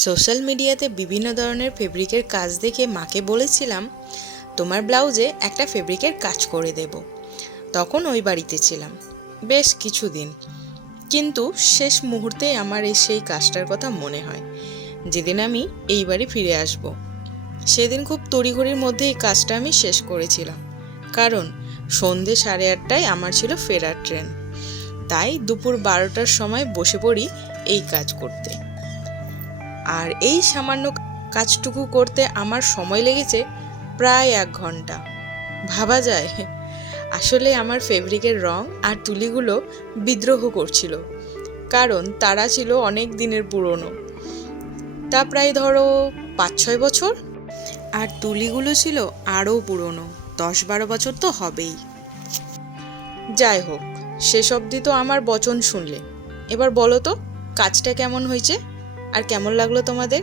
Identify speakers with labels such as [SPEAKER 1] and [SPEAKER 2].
[SPEAKER 1] Social মিডিয়াতে বিভিন্ন ধরনের ফেব্রিকের কাজ দেখে মাকে বলেছিলাম, তোমার ব্লাউজে একটা ফেব্রিকের কাজ করে দেব। তখন ওই বাড়িতে ছিলাম, বেশ কিছুদিন। কিন্তু শেষ মুহূর্তে আমার এই সেই কাজটার কথা মনে হয়, যেদিন আমি এই বাড়ি ফিরে আসব। সেদিন খুব তড়িঘড়ির মধ্যে এই কাজটা আমি শেষ করেছিলাম, কারণ সন্ধে সাড়ে আটটায় আমার ছিল ফেরার ট্রেন। তাই দুপুর বারোটার সময় বসে পড়ি এই কাজ করতে। আর এই সামান্য কাজটুকু করতে আমার সময় লেগেছে প্রায় এক ঘণ্টা। ভাবা যায়, আসলে আমার ফেব্রিকের রং আর তুলিগুলো বিদ্রোহ করছিল, কারণ তারা ছিল অনেক দিনের পুরনো। তা প্রায় ধরো পাঁচ ছয় বছর, আর তুলিগুলো ছিল আরও পুরনো দশ বারো বছর তো হবেই। যাই হোক, শেষ অবধি তো আমার বচন শুনলে। এবার বলো তো, কাজটা কেমন হয়েছে? আর কেমন লাগল তোমাদের?